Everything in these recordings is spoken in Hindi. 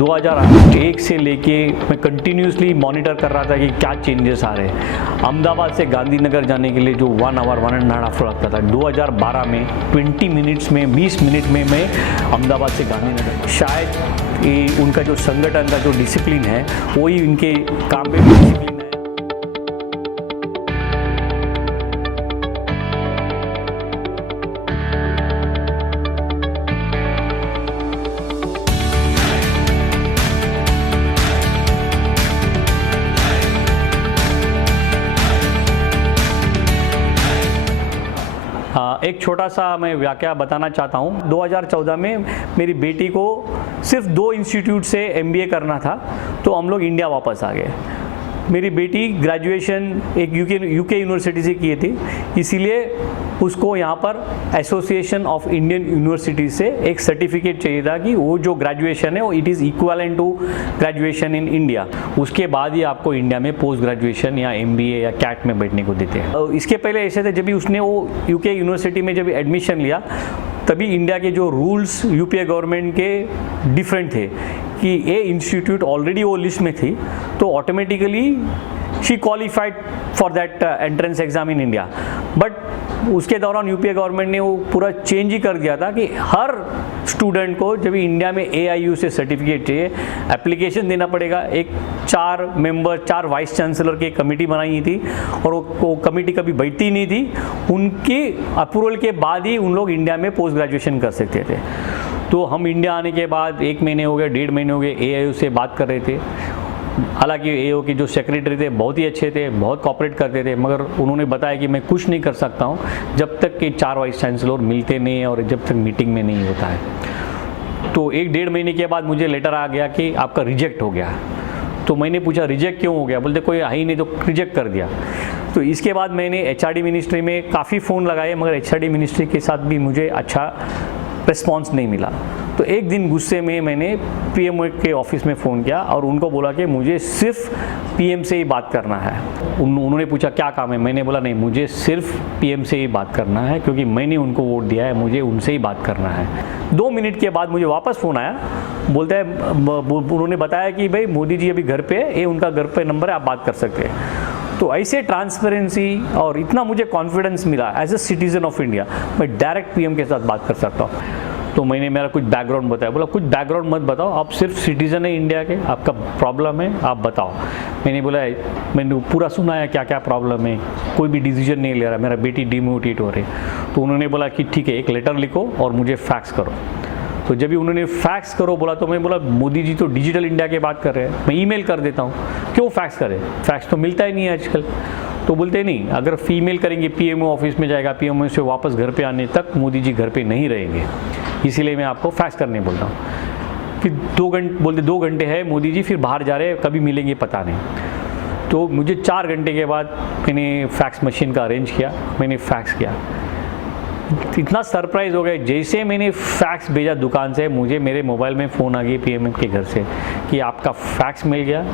2001 से लेके मैं कंटिन्यूसली मॉनिटर कर रहा था कि क्या चेंजेस आ रहे हैं। अहमदाबाद से गांधीनगर जाने के लिए जो 1 आवर 1.5 लगता था, 2012 में 20 मिनट्स में 20 मिनट में मैं अहमदाबाद से गांधीनगर। शायद ये उनका जो संगठन का जो डिसिप्लिन है वही इनके काम में डिसिप्लिन है। एक छोटा सा मैं वाकया बताना चाहता हूँ। 2014 में मेरी बेटी को सिर्फ 2 इंस्टीट्यूट से MBA करना था, तो हम लोग इंडिया वापस आ गए। मेरी बेटी ग्रेजुएशन एक यूके यूनिवर्सिटी से की थी, इसीलिए उसको यहाँ पर एसोसिएशन ऑफ इंडियन यूनिवर्सिटी से एक सर्टिफिकेट चाहिए था कि वो जो ग्रेजुएशन है वो it is equivalent to graduation in India. उसके बाद ही आपको इंडिया में पोस्ट ग्रेजुएशन या MBA या कैट में बैठने को देते हैं। इसके पहले ऐसे थे, जब भी उसने वो यूके यूनिवर्सिटी में जब एडमिशन लिया तभी इंडिया के जो रूल्स यूपीए गवर्नमेंट के डिफरेंट थे कि ये इंस्टीट्यूट ऑलरेडी वो लिस्ट में थी, तो automatically she qualified for that entrance exam in India. But उसके दौरान यूपीए गवर्नमेंट ने वो पूरा चेंज ही कर दिया था कि हर स्टूडेंट को जब इंडिया में AIU से सर्टिफिकेट चाहिए एप्लीकेशन देना पड़ेगा। एक 4 वाइस चांसलर की कमेटी बनाई थी और वो कमेटी कभी बैठती नहीं थी, उनकी अप्रूवल के बाद ही उन लोग इंडिया में पोस्ट ग्रेजुएशन कर सकते थे। तो हम इंडिया आने के बाद 1 महीने हो गए, 1.5 महीने हो गए, AIU से बात कर रहे थे। हालांकि AIU के जो सेक्रेटरी थे बहुत ही अच्छे थे, बहुत कॉपरेट करते थे, मगर उन्होंने बताया कि मैं कुछ नहीं कर सकता हूँ जब तक कि 4 वाइस चांसलर मिलते नहीं और जब तक मीटिंग में नहीं होता है। तो 1-1.5 महीने के बाद मुझे लेटर आ गया कि आपका रिजेक्ट हो गया। तो मैंने पूछा रिजेक्ट क्यों हो गया? बोलते कोई है ही नहीं, तो रिजेक्ट कर दिया। तो इसके बाद मैंने HRD मिनिस्ट्री में काफ़ी फ़ोन लगाए, मगर HRD मिनिस्ट्री के साथ भी मुझे अच्छा रिस्पॉन्स नहीं मिला। तो एक दिन गुस्से में मैंने PM के ऑफिस में फ़ोन किया और उनको बोला कि मुझे सिर्फ PM से ही बात करना है। उन्होंने पूछा क्या काम है? मैंने बोला नहीं, मुझे सिर्फ PM से ही बात करना है, क्योंकि मैंने उनको वोट दिया है, मुझे उनसे ही बात करना है। 2 मिनट के बाद मुझे वापस फ़ोन आया, बोलते हैं उन्होंने बताया कि भाई मोदी जी अभी घर पे है, ये उनका घर पे नंबर है, आप बात कर सकते हैं। तो ऐसे ट्रांसपेरेंसी और इतना मुझे कॉन्फिडेंस मिला as a citizen of India, मैं डायरेक्ट PM के साथ बात कर सकता हूँ। तो मैंने मेरा कुछ बैकग्राउंड बताया, बोला कुछ बैकग्राउंड मत बताओ, आप सिर्फ सिटीज़न है इंडिया के, आपका प्रॉब्लम है आप बताओ। मैंने बोला मैंने पूरा सुना है क्या क्या प्रॉब्लम है, कोई भी डिसीजन नहीं ले रहा, मेरा बेटी डिमोटिवेट हो रही। तो उन्होंने बोला कि ठीक है, एक लेटर लिखो और मुझे फैक्स करो। तो जब भी उन्होंने फैक्स करो बोला तो मैं बोला मोदी जी तो डिजिटल इंडिया की बात कर रहे हैं, मैं ईमेल कर देता हूँ, क्यों फैक्स करें, फैक्स तो मिलता ही नहीं है आजकल। तो बोलते नहीं, अगर ईमेल करेंगे PMO ऑफिस में जाएगा, PMO से वापस घर पे आने तक मोदी जी घर पे नहीं रहेंगे, इसीलिए मैं आपको फैक्स करने बोलता हूँ। फिर 2 घंटे बोलते 2 घंटे है मोदी जी, फिर बाहर जा रहे हैं, कभी मिलेंगे पता नहीं। तो मुझे 4 घंटे के बाद मैंने फैक्स मशीन का अरेंज किया, मैंने फैक्स किया। इतना सरप्राइज़ हो गया, जैसे मैंने फैक्स भेजा दुकान से, मुझे मेरे मोबाइल में फ़ोन आ गई PM के घर से कि आपका फैक्स मिल गया,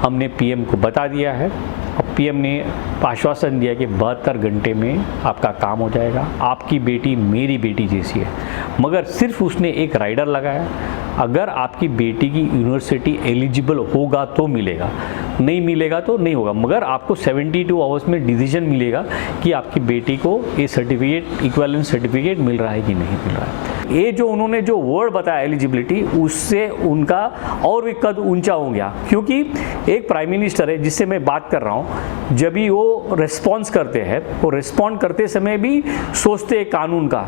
हमने PM को बता दिया है। और PM ने आश्वासन दिया कि 72 घंटे में आपका काम हो जाएगा, आपकी बेटी मेरी बेटी जैसी है। मगर सिर्फ उसने एक राइडर लगाया, अगर आपकी बेटी की यूनिवर्सिटी एलिजिबल होगा तो मिलेगा, नहीं मिलेगा तो नहीं होगा, मगर आपको 72 आवर्स में डिसीजन मिलेगा कि आपकी बेटी को ये सर्टिफिकेट इक्विवेलेंस सर्टिफिकेट मिल रहा है कि नहीं मिल रहा है। ये जो उन्होंने जो वर्ड बताया एलिजिबिलिटी, उससे उनका और भी कद ऊंचा हो गया, क्योंकि एक प्राइम मिनिस्टर है जिससे मैं बात कर रहा हूँ, जब भी वो रिस्पॉन्स करते हैं, वो रिस्पॉन्ड करते समय भी सोचते हैं कानून का।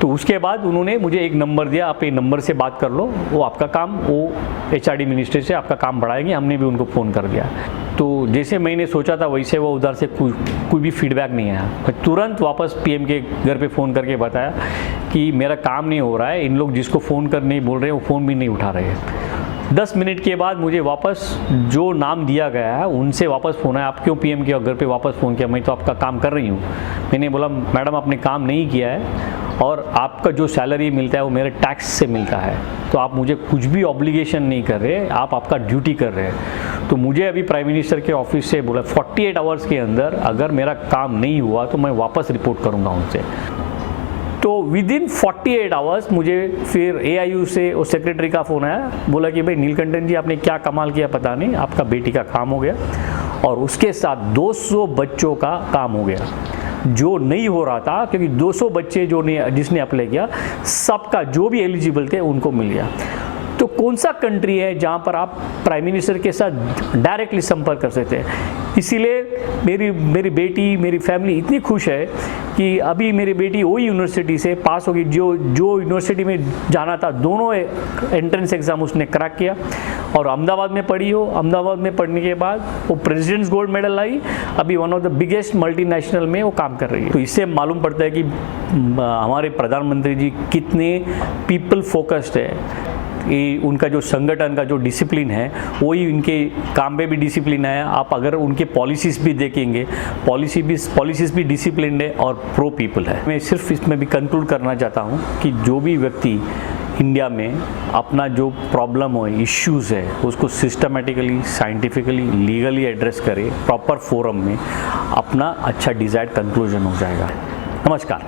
तो उसके बाद उन्होंने मुझे एक नंबर दिया, आप ये नंबर से बात कर लो, वो आपका काम, वो HRD मिनिस्ट्री से आपका काम बढ़ाएंगे। हमने भी उनको फ़ोन कर दिया। तो जैसे मैंने सोचा था वैसे वो उधर से कोई भी फीडबैक नहीं आया। मैं तुरंत वापस PM के घर पे फ़ोन करके बताया कि मेरा काम नहीं हो रहा है, इन लोग जिसको फ़ोन करने बोल रहे हैं वो फ़ोन भी नहीं उठा रहे हैं। 10 मिनट के बाद मुझे वापस जो नाम दिया गया है उनसे वापस फ़ोन आया, आप क्यों PM के घर पे वापस फ़ोन किया? मैं तो आपका काम कर रही हूँ। मैंने बोला मैडम आपने काम नहीं किया है और आपका जो सैलरी मिलता है वो मेरे टैक्स से मिलता है, तो आप मुझे कुछ भी ऑब्लिगेशन नहीं कर रहे, आप आपका ड्यूटी कर रहे हैं। तो मुझे अभी प्राइम मिनिस्टर के ऑफिस से बोला 48 आवर्स के अंदर अगर मेरा काम नहीं हुआ तो मैं वापस रिपोर्ट करूँगा उनसे। तो विद इन 48 आवर्स मुझे फिर AIU से उस सेक्रेटरी का फ़ोन आया, बोला कि भाई नीलकंठन जी आपने क्या कमाल किया पता नहीं, आपका बेटी का काम हो गया और उसके साथ 200 बच्चों का काम हो गया, जो नहीं हो रहा था क्योंकि 200 बच्चे जिसने अप्लाई किया सबका जो भी एलिजिबल थे उनको मिल गया। तो कौन सा कंट्री है जहाँ पर आप प्राइम मिनिस्टर के साथ डायरेक्टली संपर्क कर सकते हैं। इसीलिए मेरी बेटी, मेरी फैमिली इतनी खुश है कि अभी मेरी बेटी वही यूनिवर्सिटी से पास होगी जो यूनिवर्सिटी में जाना था, दोनों एंट्रेंस एग्ज़ाम उसने क्रैक किया और अहमदाबाद में पढ़ी हो। अहमदाबाद में पढ़ने के बाद वो प्रेसिडेंट्स गोल्ड मेडल लाई, अभी one of the biggest multinational में वो काम कर रही है। तो इससे मालूम पड़ता है कि हमारे प्रधानमंत्री जी कितने पीपल फोकस्ड है। ये उनका जो संगठन का जो डिसिप्लिन है वही उनके काम पे भी डिसिप्लिन है। आप अगर उनके पॉलिसीज़ भी देखेंगे, पॉलिसीज़ भी डिसिप्लिन है और प्रो पीपल है। मैं सिर्फ इसमें भी कंक्लूड करना चाहता हूँ कि जो भी व्यक्ति इंडिया में अपना जो प्रॉब्लम हो, इश्यूज़ है, उसको सिस्टमेटिकली, साइंटिफिकली, लीगली एड्रेस करे प्रॉपर फोरम में, अपना अच्छा डिज़ायर्ड कंक्लूजन हो जाएगा। नमस्कार।